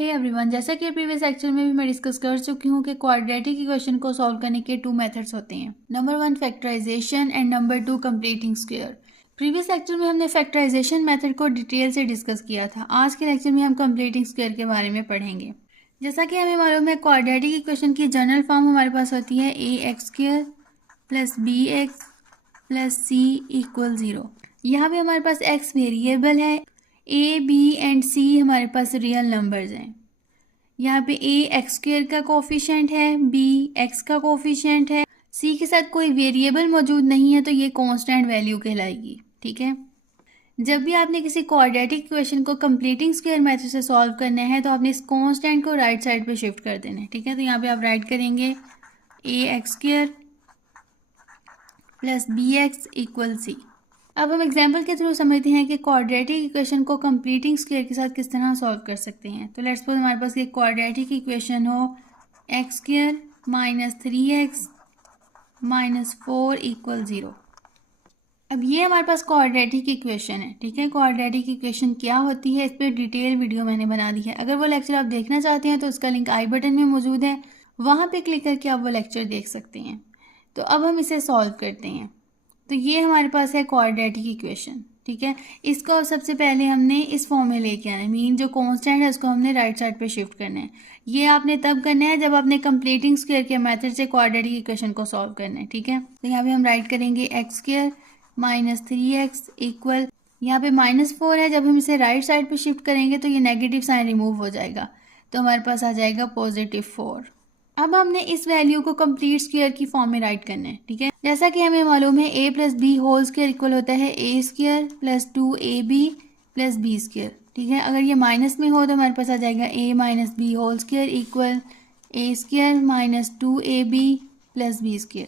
Hey everyone, जैसा कि previous lecture में भी मैं डिस्कस कर चुकी हूँ कि क्वाड्रेटिक इक्वेशन को सॉल्व करने के 2 मेथड्स होते हैं। Number 1 factorization and number 2 completing square. Previous lecture में हमने फैक्टराइजेशन मेथड को डिटेल से डिस्कस किया था। आज के लेक्चर में हम कंप्लीटिंग स्क्वायर के बारे में पढ़ेंगे। जैसा कि हमें मालूम है, क्वाड्रेटिक इक्वेशन की जनरल फॉर्म हमारे पास होती है ax² plus bx plus c equal 0। यहाँ पे हमारे पास x वेरिएबल है, a, b एंड c हमारे पास रियल नंबर्स हैं। यहाँ पे a x² का कोफिशिएंट है, b x का कोफिशिएंट है, c के साथ कोई वेरिएबल मौजूद नहीं है तो ये कांस्टेंट वैल्यू कहलाएगी। ठीक है, जब भी आपने किसी क्वाड्रेटिक इक्वेशन को कंप्लीटिंग स्क्वायर मेथड से सॉल्व करना है तो आपने इस कांस्टेंट को राइट साइड पे शिफ्ट कर देना है। ठीक है, तो यहाँ पे आप राइट करेंगे ax² plus bx equal c। अब हम एग्जाम्पल के थ्रू समझते हैं कि क्वाड्रेटिक इक्वेशन को कंप्लीटिंग स्क्वायर के साथ किस तरह सॉल्व कर सकते हैं। तो लेट्स सपोज हमारे पास ये क्वाड्रेटिक इक्वेशन हो x² minus 3x minus 4 equal 0। अब ये हमारे पास क्वाड्रेटिक इक्वेशन है। ठीक है, क्वाड्रेटिक इक्वेशन क्या होती है इस पर डिटेल वीडियो मैंने बना दी है। अगर वो लेक्चर आप देखना चाहते हैं तो उसका लिंक आई बटन में मौजूद है, वहाँ पे क्लिक करके आप वो लेक्चर देख सकते हैं। तो अब हम इसे सॉल्व करते हैं। तो ये हमारे पास है क्वाड्रेटिक इक्वेशन। ठीक है, इसको सबसे पहले हमने इस फॉर्म में लेके आना है, मीन जो कांस्टेंट है उसको हमने राइट साइड पे शिफ्ट करना है। ये आपने तब करना है जब आपने कंप्लीटिंग स्क्वायर के मेथड से क्वाड्रेटिक इक्वेशन को सॉल्व करना है। ठीक है, तो यहाँ पे हम राइट करेंगे x² माइनस 3x इक्वल, यहाँ पे -4 है, जब हम इसे राइट साइड पे शिफ्ट करेंगे तो ये नेगेटिव साइन रिमूव हो जाएगा, तो हमारे पास आ जाएगा +4। अब हमने इस वैल्यू को कंप्लीट स्क्वायर की फॉर्म में राइट करना है। ठीक है, जैसा कि हमें मालूम है a plus B whole square equal होता है a² plus 2ab plus b²। ठीक है, अगर ये माइनस में हो तो हमारे पास आ जाएगा a minus B whole square equal a² minus 2ab plus b²।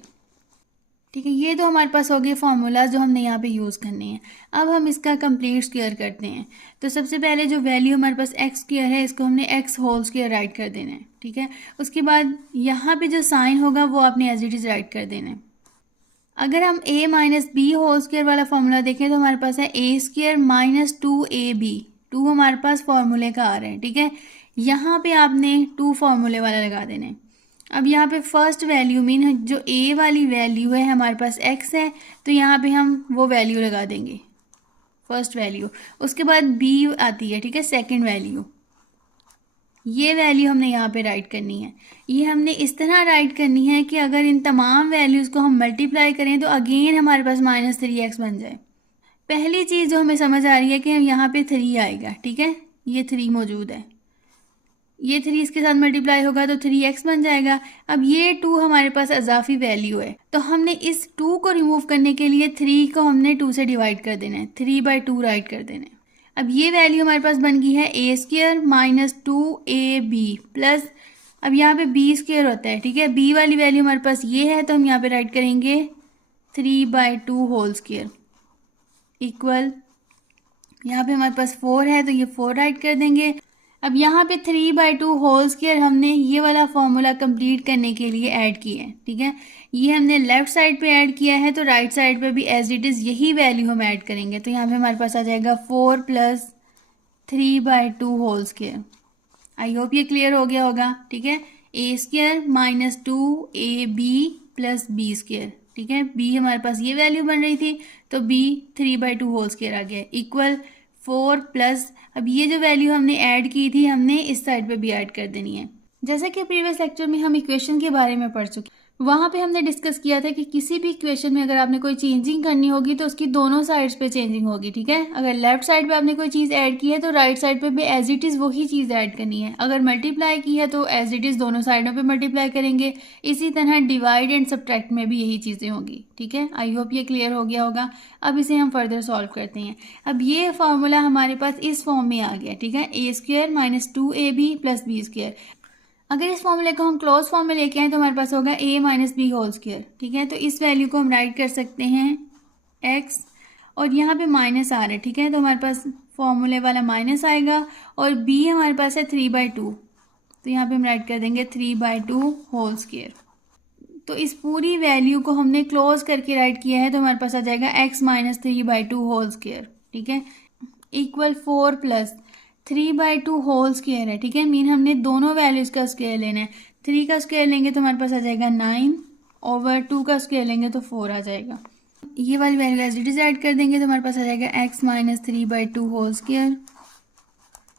ठीक है, ये तो हमारे पास हो गए फार्मूला जो हमने यहाँ पे यूज़ करने हैं। अब हम इसका कंप्लीट स्क्वायर करते हैं। तो सबसे पहले जो वैल्यू हमारे पास x² है इसको हमने x होल स्क्वायर राइट कर देना है। ठीक है, उसके बाद यहाँ पे जो साइन होगा वो आपने एज इट इज़ राइट कर देना है। अगर हम a minus B whole square वाला फार्मूला देखें तो हमारे पास है a² माइनस 2ab। 2 हमारे पास फार्मूले का आ रहा है। ठीक है, यहाँ पे आपने 2 फार्मूले वाला लगा देना है। अब यहाँ पे फर्स्ट वैल्यू मीन जो a वाली वैल्यू है हमारे पास x है, तो यहाँ पे हम वो वैल्यू लगा देंगे, फर्स्ट वैल्यू। उसके बाद b आती है। ठीक है, सेकंड वैल्यू, ये वैल्यू हमने यहाँ पे राइट करनी है। ये हमने इस तरह राइट करनी है कि अगर इन तमाम वैल्यूज़ को हम मल्टीप्लाई करें तो अगेन हमारे पास -3x बन जाए। पहली चीज़ जो हमें समझ आ रही है कि यहाँ पे 3 आएगा। ठीक है, ये 3 मौजूद है, ये 3 इसके साथ मल्टीप्लाई होगा तो 3x बन जाएगा। अब ये 2 हमारे पास इजाफी वैल्यू है, तो हमने इस 2 को रिमूव करने के लिए 3 को हमने 2 से डिवाइड कर देना है, 3/2 राइट कर देना है। अब ये वैल्यू हमारे पास बन गई है a² माइनस 2ab प्लस, अब यहाँ पे b² होता है। ठीक है, b वाली वैल्यू हमारे पास ये है, तो हम यहाँ पे राइट करेंगे 3/2 होल स्क्वायर इक्वल, यहाँ पे हमारे पास 4 है तो ये 4 राइट कर देंगे। अब यहाँ पे 3/2 होल स्क्वायर हमने ये वाला फॉर्मूला कंप्लीट करने के लिए ऐड किया है। ठीक है, ये हमने लेफ्ट साइड पे ऐड किया है, तो राइट साइड पे भी एज इट इज़ यही वैल्यू हम ऐड करेंगे। तो यहाँ पे हमारे पास आ जाएगा 4 plus 3/2 whole square. I hope ये क्लियर हो गया होगा। ठीक है, a² minus 2ab plus b²। ठीक है, b हमारे पास ये वैल्यू बन रही थी तो b 3/2 होल स्क्वायर आ गया इक्वल 4 प्लस, अब ये जो वैल्यू हमने ऐड की थी हमने इस साइड पे भी ऐड कर देनी है। जैसा कि प्रीवियस लेक्चर में हम इक्वेशन के बारे में पढ़ चुके, वहाँ पे हमने डिस्कस किया था कि किसी भी इक्वेशन में अगर आपने कोई चेंजिंग करनी होगी तो उसकी दोनों साइड्स पे चेंजिंग होगी। ठीक है, अगर लेफ्ट साइड पे आपने कोई चीज़ ऐड की है तो राइट साइड पे भी एज इट इज़ वही चीज़ ऐड करनी है। अगर मल्टीप्लाई की है तो एज इट इज़ दोनों साइडों पे मल्टीप्लाई करेंगे। इसी तरह डिवाइड एंड सब्ट्रैक्ट में भी यही चीज़ें होंगी। ठीक है, आई होप ये क्लियर हो गया होगा। अब इसे हम फर्दर सॉल्व करते हैं। अब ये फार्मूला हमारे पास इस फॉर्म में आ गया। ठीक है, a² minus 2ab plus b²। अगर इस फॉर्मूले को हम क्लोज फॉर्म में लेके आए तो हमारे पास होगा a minus B whole square. ठीक है, तो इस वैल्यू को हम राइट कर सकते हैं x, और यहाँ पे माइनस आ रहा है। ठीक है, तो हमारे पास फॉर्मूले वाला माइनस आएगा, और b हमारे पास है 3/2, तो यहाँ पे हम राइट कर देंगे 3/2 होल स्क्वायर। तो इस पूरी वैल्यू को हमने क्लोज करके राइट किया है, तो हमारे पास आ जाएगा x माइनस 3/2 होल स्क्वायर। ठीक है, इक्वल 4 प्लस 3/2 होल स्क्वायर है, ठीक है। मीन हमने दोनों वैल्यूज़ का स्क्वायर लेना है। 3 का स्क्वायर लेंगे तो हमारे पास आ जाएगा 9, ओवर 2 का स्क्वायर लेंगे तो 4 आ जाएगा। ये वाली value as it is add कर देंगे तो हमारे पास आ जाएगा x minus 3/2 whole square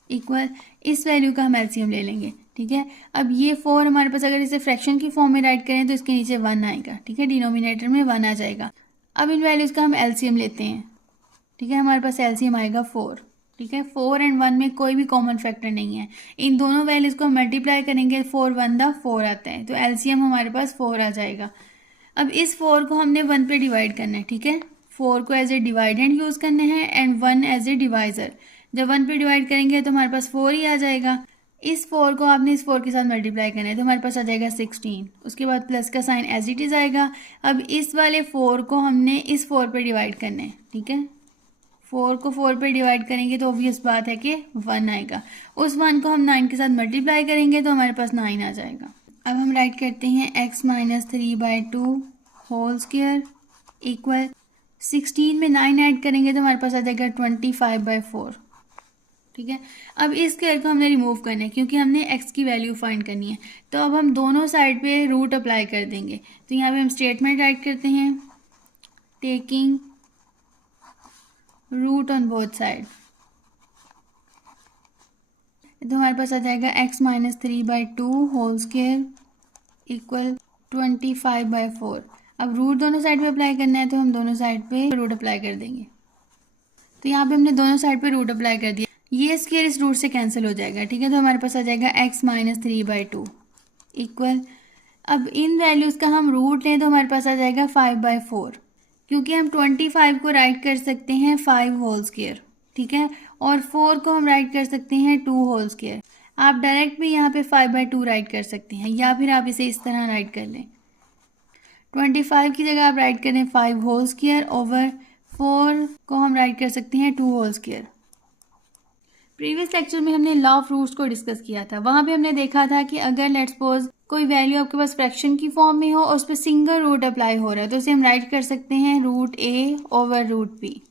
equal, इस वैल्यू का हम एलसीएम ले लेंगे, ठीक है। अब ये 4 हमारे पास अगर इसे फ्रैक्शन की फॉर्म में राइट करें तो इसके नीचे 1 आएगा, ठीक है, डिनोमिनेटर में 1 आ जाएगा। अब इन वैल्यूज़ का हम एलसीएम लेते हैं, ठीक है। हमारे पास एलसीएम आएगा 4, ठीक है। 4 एंड 1 में कोई भी कॉमन फैक्टर नहीं है। इन दोनों वैल्यूज़ को मल्टीप्लाई करेंगे, 4 1 दा 4 आता है, तो एलसीएम हमारे पास 4 आ जाएगा। अब इस 4 को हमने 1 पे डिवाइड करना है, ठीक है। 4 को एज ए डिवाइडेंड यूज़ करना है एंड 1 एज ए डिवाइज़र। जब 1 पे डिवाइड करेंगे तो हमारे पास 4 ही आ जाएगा। इस 4 को आपने इस 4 के साथ मल्टीप्लाई करना है तो हमारे पास आ जाएगा 16। उसके बाद प्लस का साइन एज इट इज़ आएगा। अब इस वाले 4 को हमने इस 4 पे डिवाइड करना है, ठीक है। 4 को 4 पे डिवाइड करेंगे तो ऑब्वियस बात है कि 1 आएगा। उस 1 को हम 9 के साथ मल्टीप्लाई करेंगे तो हमारे पास 9 आ जाएगा। अब हम राइट करते हैं x minus 3/2 whole square equal 16 में 9 ऐड करेंगे तो हमारे पास आ जाएगा 25/4, ठीक है। अब इस स्क्वायर को हमने रिमूव करना है क्योंकि हमने x की वैल्यू फाइंड करनी है। तो अब हम दोनों साइड पे रूट अप्लाई कर देंगे। तो यहाँ पे हम स्टेटमेंट राइट करते हैं, taking root on both side, तो हमारे पास आ जाएगा x minus 3/2 whole square equal 25/4। अब रूट दोनों साइड पे अप्लाई करना है तो हम दोनों साइड पे रूट अप्लाई कर देंगे। तो यहाँ पे हमने दोनों साइड पे रूट अप्लाई कर दिया, ये स्क्वायर इस रूट से कैंसिल हो जाएगा, ठीक है। तो हमारे पास आ जाएगा x माइनस 3/2 इक्वल, अब इन वैल्यूज़ का हम रूट लें तो हमारे पास आ जाएगा 5/4, क्योंकि हम 25 को राइट कर सकते हैं 5 होल स्क्वायर, ठीक है, और 4 को हम राइट कर सकते हैं 2 होल स्क्वायर। आप डायरेक्ट भी यहाँ पे 5/2 राइट कर सकते हैं या फिर आप इसे इस तरह राइट कर लें। 25 की जगह आप राइट करें 5 होल स्क्वायर ओवर 4 को हम राइट कर सकते हैं 2 होल स्क्वायर। प्रीवियस लेक्चर में हमने लॉ ऑफ रूट्स को डिस्कस किया था। वहाँ पे हमने देखा था कि अगर लेट्स सपोज कोई वैल्यू आपके पास फ्रैक्शन की फॉर्म में हो और उस पर सिंगल रूट अप्लाई हो रहा है तो उसे हम राइट कर सकते हैं रूट ए ओवर रूट बी,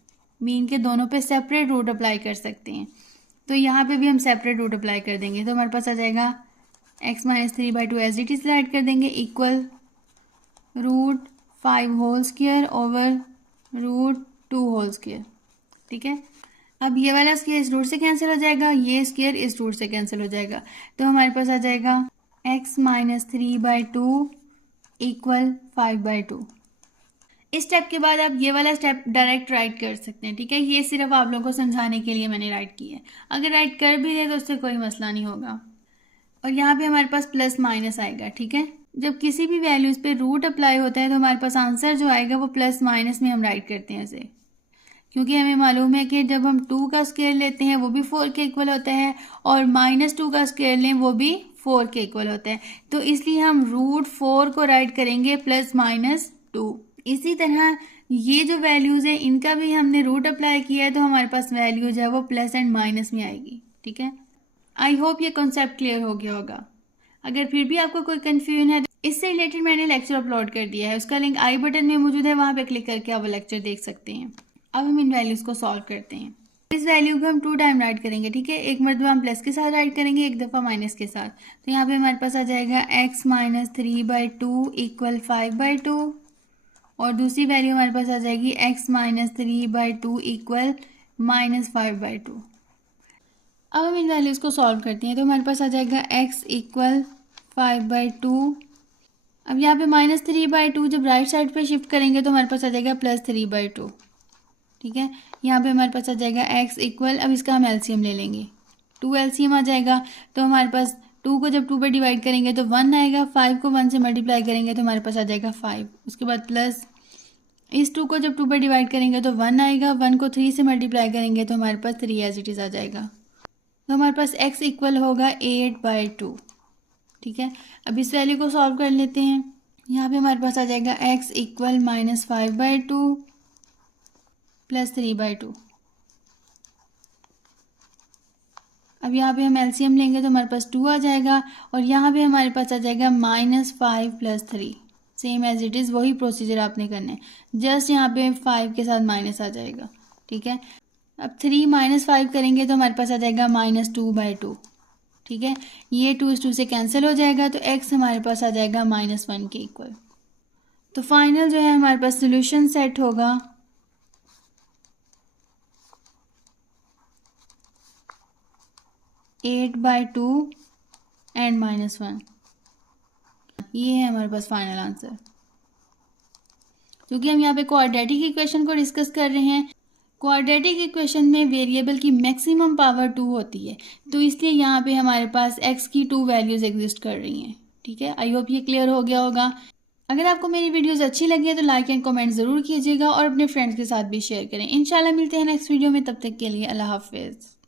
मीन के दोनों पे सेपरेट रूट अप्लाई कर सकते हैं। तो यहाँ पे भी हम सेपरेट रूट अप्लाई कर देंगे तो हमारे पास आ जाएगा x minus 3/2 as it is right कर देंगे equal root 5 whole square over root 2 whole square, ठीक है। अब ये वाला स्क्वायर इस रूट से कैंसिल हो जाएगा, ये स्क्वायर इस रूट से कैंसिल हो जाएगा, तो हमारे पास आ जाएगा x माइनस 3/2 इक्वल 5/2। इस स्टेप के बाद आप ये वाला स्टेप डायरेक्ट राइट कर सकते हैं, ठीक है। ये सिर्फ आप लोगों को समझाने के लिए मैंने राइट की है। अगर राइट कर भी दे तो उससे कोई मसला नहीं होगा। और यहाँ पे हमारे पास प्लस माइनस आएगा, ठीक है। जब किसी भी वैल्यूज़ पे रूट अप्लाई होता है तो हमारे पास आंसर जो आएगा वो प्लस माइनस में हम राइट करते हैं इसे, क्योंकि हमें मालूम है कि जब हम 2 का स्क्वायर लेते हैं वो भी 4 के इक्वल होता है और -2 का स्क्वायर लें वो भी 4 के इक्वल होता है। तो इसलिए हम रूट 4 को राइट करेंगे +-2। इसी तरह ये जो वैल्यूज़ हैं इनका भी हमने रूट अप्लाई किया है तो हमारे पास वैल्यू जो है वो प्लस एंड माइनस में आएगी, ठीक है। आई होप ये कॉन्सेप्ट क्लियर हो गया होगा। अगर फिर भी आपको कोई कन्फ्यूजन है तो इससे रिलेटेड मैंने लेक्चर अपलोड कर दिया है, उसका लिंक आई बटन में मौजूद है, वहाँ पे क्लिक करके आप वो लेक्चर देख सकते हैं। अब हम इन वैल्यूज़ को सॉल्व करते हैं। इस वैल्यू को हम 2 टाइम राइट करेंगे, ठीक है। एक मरतबा हम प्लस के साथ राइट करेंगे, एक दफ़ा माइनस के साथ। तो यहाँ पे हमारे पास आ जाएगा x माइनस 3/2 इक्वल 5/2 और दूसरी वैल्यू हमारे पास आ जाएगी x माइनस 3/2 इक्वल -5/2। अब हम इन वैल्यूज़ को सॉल्व करते हैं तो हमारे पास आ जाएगा x इक्वल 5/2। अब यहाँ पे -3/2 जब राइट साइड पे शिफ्ट करेंगे तो हमारे पास आ जाएगा +3/2, ठीक है। यहाँ पे हमारे पास आ जाएगा x इक्वल, अब इसका हम एलसीएम ले लेंगे, 2 एलसीएम आ जाएगा। तो हमारे पास 2 को जब 2 पे डिवाइड करेंगे तो 1 आएगा, 5 को 1 से मल्टीप्लाई करेंगे तो हमारे पास आ जाएगा 5। उसके बाद प्लस इस 2 को जब 2 पे डिवाइड करेंगे तो 1 आएगा, 1 को 3 से मल्टीप्लाई करेंगे तो हमारे पास 3 एज इट इज़ आ जाएगा। तो हमारे पास x इक्वल होगा 8/2, ठीक है। अब इस वैल्यू को सॉल्व कर लेते हैं। यहाँ पे हमारे पास आ जाएगा x इक्वल -5/2 प्लस 3/2। अब यहाँ पे हम एलसीएम लेंगे तो हमारे पास 2 आ जाएगा और यहाँ पे हमारे पास आ जाएगा -5 + 3, सेम एज इट इज़, वही प्रोसीजर आपने करना है, जस्ट यहाँ पे 5 के साथ माइनस आ जाएगा, ठीक है। अब 3 माइनस 5 करेंगे तो हमारे पास आ जाएगा -2/2। ठीक है, ये 2 इस 2 से कैंसिल हो जाएगा तो x हमारे पास आ जाएगा -1 के इक्वल। तो फाइनल जो है हमारे पास सोल्यूशन सेट होगा 8/2 एंड -1। ये है हमारे पास फाइनल आंसर। क्योंकि हम यहाँ पे क्वाड्रेटिक इक्वेशन को डिस्कस कर रहे हैं, क्वाड्रेटिक इक्वेशन में वेरिएबल की मैक्सिमम पावर 2 होती है, तो इसलिए यहाँ पे हमारे पास x की 2 वैल्यूज एग्जिस्ट कर रही हैं। ठीक है, आई होप ये क्लियर हो गया होगा। अगर आपको मेरी वीडियोस अच्छी लगी है तो लाइक एंड कमेंट ज़रूर कीजिएगा और अपने फ्रेंड्स के साथ भी शेयर करें। इंशाल्लाह मिलते हैं नेक्स्ट वीडियो में, तब तक के लिए अल्लाह हाफिज़।